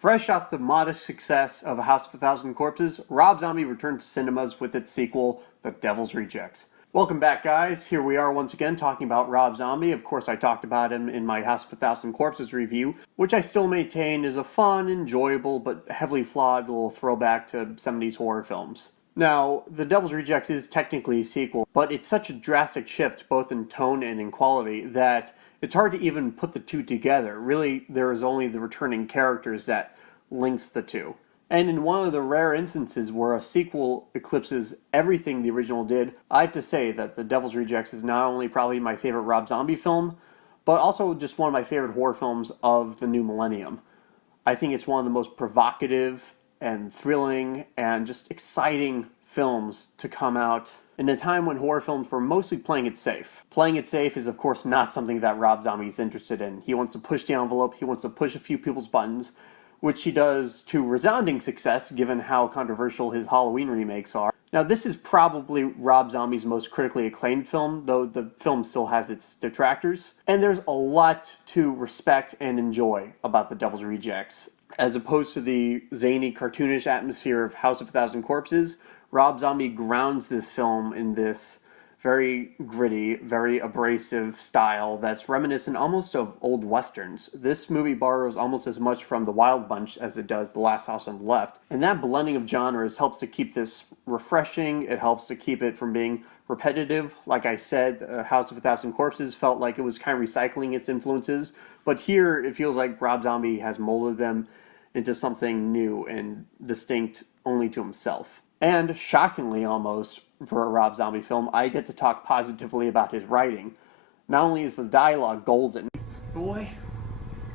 Fresh off the modest success of A House of a Thousand Corpses, Rob Zombie returned to cinemas with its sequel, The Devil's Rejects. Welcome back, guys. Here we are once again talking about Rob Zombie. Of course, I talked about him in my House of a Thousand Corpses review, which I still maintain is a fun, enjoyable, but heavily flawed little throwback to 70s horror films. Now, The Devil's Rejects is technically a sequel, but it's such a drastic shift, both in tone and in quality, that it's hard to even put the two together. Really, there is only the returning characters that links the two. And in one of the rare instances where a sequel eclipses everything the original did, I have to say that The Devil's Rejects is not only probably my favorite Rob Zombie film, but also just one of my favorite horror films of the new millennium. I think it's one of the most provocative and thrilling and just exciting films to come out in a time when horror films were mostly playing it safe. Playing it safe is, of course, not something that Rob Zombie is interested in. He wants to push the envelope, he wants to push a few people's buttons, which he does to resounding success given how controversial his Halloween remakes are. Now, this is probably Rob Zombie's most critically acclaimed film, though the film still has its detractors. And there's a lot to respect and enjoy about The Devil's Rejects. As opposed to the zany, cartoonish atmosphere of House of a Thousand Corpses, Rob Zombie grounds this film in this very gritty, very abrasive style that's reminiscent almost of old westerns. This movie borrows almost as much from The Wild Bunch as it does The Last House on the Left. And that blending of genres helps to keep this refreshing. It helps to keep it from being repetitive. Like I said, House of a Thousand Corpses felt like it was kind of recycling its influences. But here, it feels like Rob Zombie has molded them into something new and distinct only to himself. And shockingly almost, for a Rob Zombie film, I get to talk positively about his writing. Not only is the dialogue golden, boy,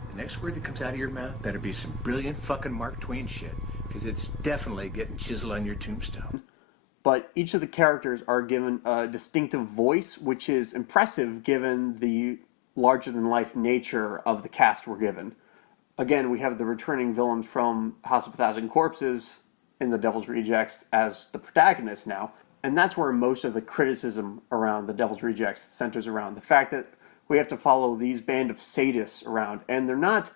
the next word that comes out of your mouth better be some brilliant fucking Mark Twain shit, because it's definitely getting chiseled on your tombstone. But each of the characters are given a distinctive voice, which is impressive given the larger-than-life nature of the cast we're given. Again, we have the returning villains from House of a Thousand Corpses in The Devil's Rejects as the protagonists now. And that's where most of the criticism around The Devil's Rejects centers around. The fact that we have to follow these band of sadists around. And they're not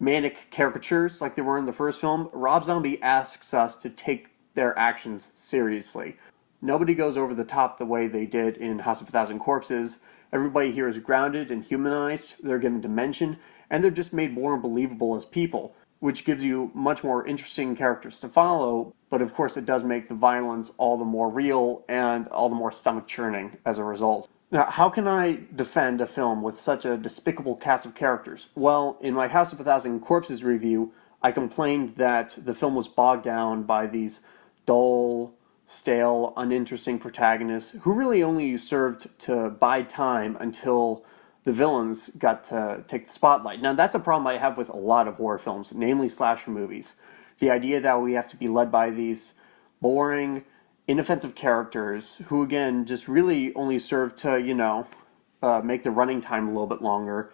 manic caricatures like they were in the first film. Rob Zombie asks us to take their actions seriously. Nobody goes over the top the way they did in House of a Thousand Corpses. Everybody here is grounded and humanized. They're given dimension. And they're just made more believable as people, which gives you much more interesting characters to follow, but of course it does make the violence all the more real and all the more stomach-churning as a result. Now, how can I defend a film with such a despicable cast of characters? Well, in my House of a Thousand Corpses review, I complained that the film was bogged down by these dull, stale, uninteresting protagonists who really only served to bide time until the villains got to take the spotlight. Now, that's a problem I have with a lot of horror films, namely slasher movies. The idea that we have to be led by these boring, inoffensive characters who, again, just really only serve to, make the running time a little bit longer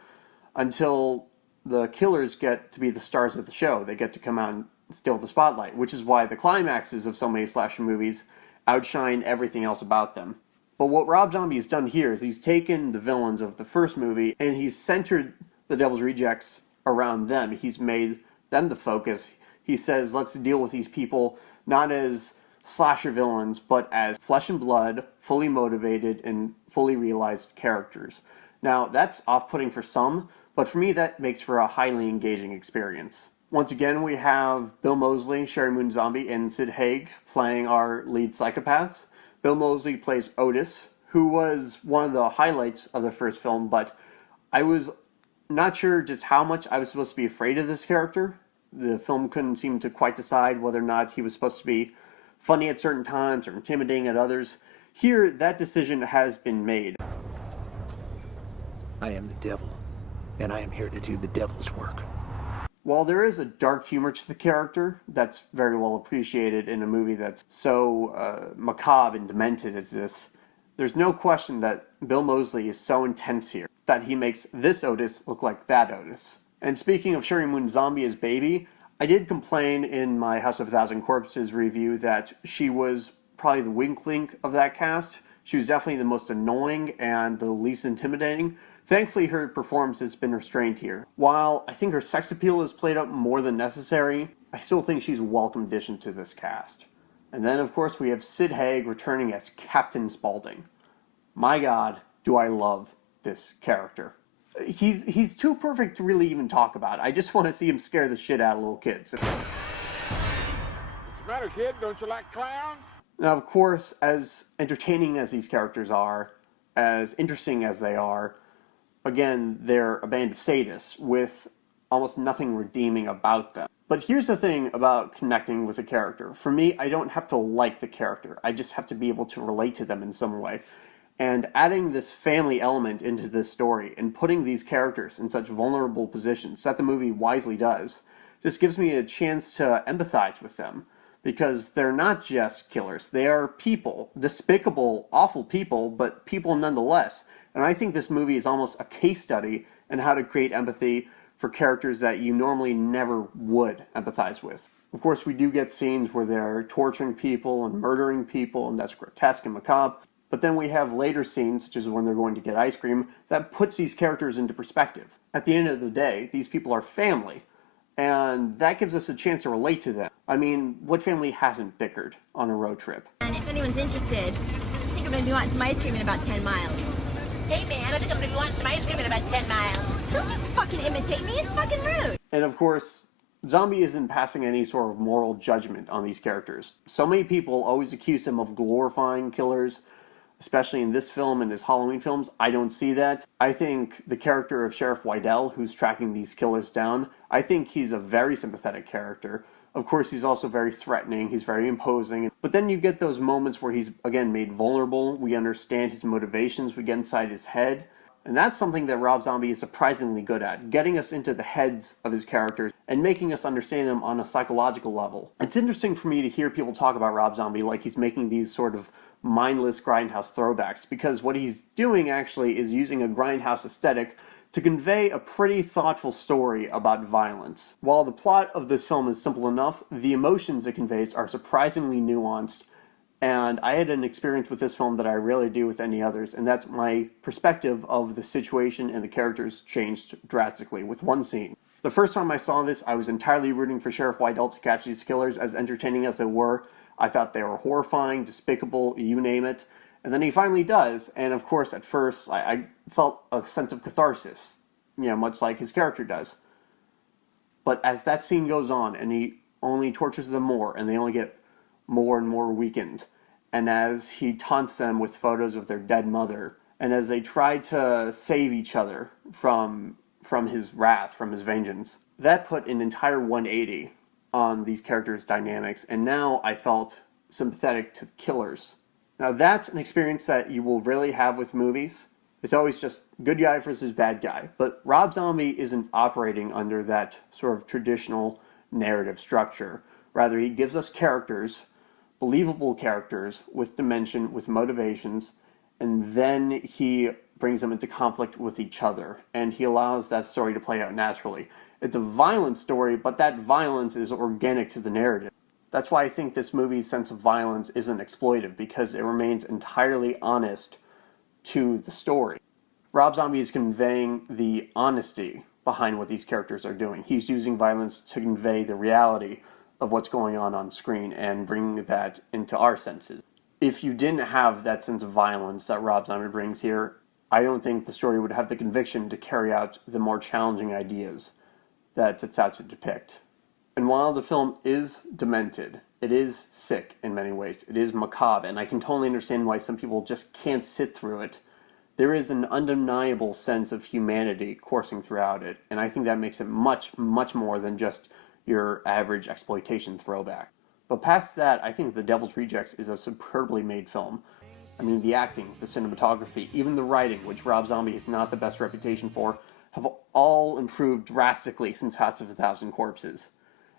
until the killers get to be the stars of the show. They get to come out and steal the spotlight, which is why the climaxes of so many slasher movies outshine everything else about them. But what Rob Zombie has done here is he's taken the villains of the first movie and he's centered The Devil's Rejects around them. He's made them the focus. He says, let's deal with these people not as slasher villains, but as flesh and blood, fully motivated, and fully realized characters. Now, that's off-putting for some, but for me that makes for a highly engaging experience. Once again, we have Bill Moseley, Sherry Moon Zombie, and Sid Haig playing our lead psychopaths. Bill Moseley plays Otis, who was one of the highlights of the first film, but I was not sure just how much I was supposed to be afraid of this character. The film couldn't seem to quite decide whether or not he was supposed to be funny at certain times or intimidating at others. Here, that decision has been made. I am the devil, and I am here to do the devil's work. While there is a dark humor to the character that's very well appreciated in a movie that's so macabre and demented as this, there's no question that Bill Moseley is so intense here that he makes this Otis look like that Otis. And speaking of Sherry Moon Zombie as Baby, I did complain in my House of a Thousand Corpses review that she was probably the weak link of that cast. She was definitely the most annoying and the least intimidating. Thankfully, her performance has been restrained here. While I think her sex appeal is played up more than necessary, I still think she's a welcome addition to this cast. And then, of course, we have Sid Haig returning as Captain Spaulding. My God, do I love this character. He's too perfect to really even talk about. I just want to see him scare the shit out of little kids. What's the matter, kid? Don't you like clowns? Now, of course, as entertaining as these characters are, as interesting as they are, again, they're a band of sadists with almost nothing redeeming about them. But here's the thing about connecting with a character. For me, I don't have to like the character. I just have to be able to relate to them in some way. And adding this family element into this story and putting these characters in such vulnerable positions that the movie wisely does, just gives me a chance to empathize with them. Because they're not just killers. They are people. Despicable, awful people, but people nonetheless. And I think this movie is almost a case study in how to create empathy for characters that you normally never would empathize with. Of course, we do get scenes where they're torturing people and murdering people, and that's grotesque and macabre. But then we have later scenes, such as when they're going to get ice cream, that puts these characters into perspective. At the end of the day, these people are family. And that gives us a chance to relate to them. I mean, what family hasn't bickered on a road trip? And if anyone's interested, I think I'm going to be wanting some ice cream in about 10 miles. Hey man, I think I'm going to be wanting some ice cream in about 10 miles. Don't you fucking imitate me, it's fucking rude. And of course, Zombie isn't passing any sort of moral judgment on these characters. So many people always accuse him of glorifying killers, especially in this film and his Halloween films. I don't see that. I think the character of Sheriff Wydell, who's tracking these killers down, I think he's a very sympathetic character. Of course, he's also very threatening, he's very imposing. But then you get those moments where he's, again, made vulnerable. We understand his motivations, we get inside his head. And that's something that Rob Zombie is surprisingly good at, getting us into the heads of his characters and making us understand them on a psychological level. It's interesting for me to hear people talk about Rob Zombie like he's making these sort of mindless grindhouse throwbacks, because what he's doing actually is using a grindhouse aesthetic to convey a pretty thoughtful story about violence. While the plot of this film is simple enough, the emotions it conveys are surprisingly nuanced, and I had an experience with this film that I rarely do with any others, and that's my perspective of the situation and the characters changed drastically with one scene. The first time I saw this, I was entirely rooting for Sheriff Wydell to catch these killers, as entertaining as they were. I thought they were horrifying, despicable, you name it. And then he finally does, and of course, at first, I felt a sense of catharsis, much like his character does. But as that scene goes on, and he only tortures them more, and they only get more and more weakened, and as he taunts them with photos of their dead mother, and as they try to save each other from his wrath, from his vengeance, that put an entire 180 on these characters' dynamics, and now I felt sympathetic to the killers. Now that's an experience that you will rarely have with movies. It's always just good guy versus bad guy. But Rob Zombie isn't operating under that sort of traditional narrative structure. Rather, he gives us characters, believable characters, with dimension, with motivations, and then he brings them into conflict with each other, and he allows that story to play out naturally. It's a violent story, but that violence is organic to the narrative. That's why I think this movie's sense of violence isn't exploitive, because it remains entirely honest to the story. Rob Zombie is conveying the honesty behind what these characters are doing. He's using violence to convey the reality of what's going on screen and bring that into our senses. If you didn't have that sense of violence that Rob Zombie brings here, I don't think the story would have the conviction to carry out the more challenging ideas that it's out to depict. And while the film is demented, it is sick in many ways. It is macabre, and I can totally understand why some people just can't sit through it. There is an undeniable sense of humanity coursing throughout it, and I think that makes it much, much more than just your average exploitation throwback. But past that, I think The Devil's Rejects is a superbly made film. I mean, the acting, the cinematography, even the writing, which Rob Zombie has not the best reputation for, have all improved drastically since House of a Thousand Corpses.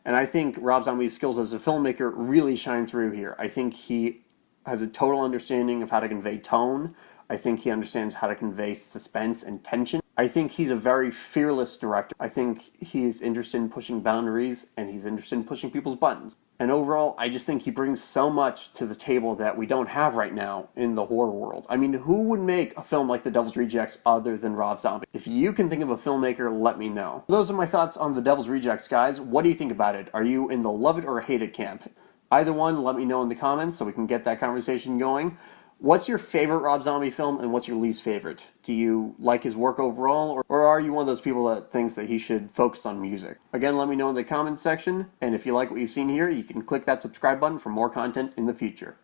And I think Rob Zombie's skills as a filmmaker really shine through here. I think he has a total understanding of how to convey tone. I think he understands how to convey suspense and tension. I think he's a very fearless director. I think he's interested in pushing boundaries and he's interested in pushing people's buttons. And overall, I just think he brings so much to the table that we don't have right now in the horror world. I mean, who would make a film like The Devil's Rejects other than Rob Zombie? If you can think of a filmmaker, let me know. Those are my thoughts on The Devil's Rejects, guys. What do you think about it? Are you in the love it or hate it camp? Either one, let me know in the comments so we can get that conversation going. What's your favorite Rob Zombie film and what's your least favorite? Do you like his work overall, or are you one of those people that thinks that he should focus on music? Again, let me know in the comments section, and if you like what you've seen here, you can click that subscribe button for more content in the future.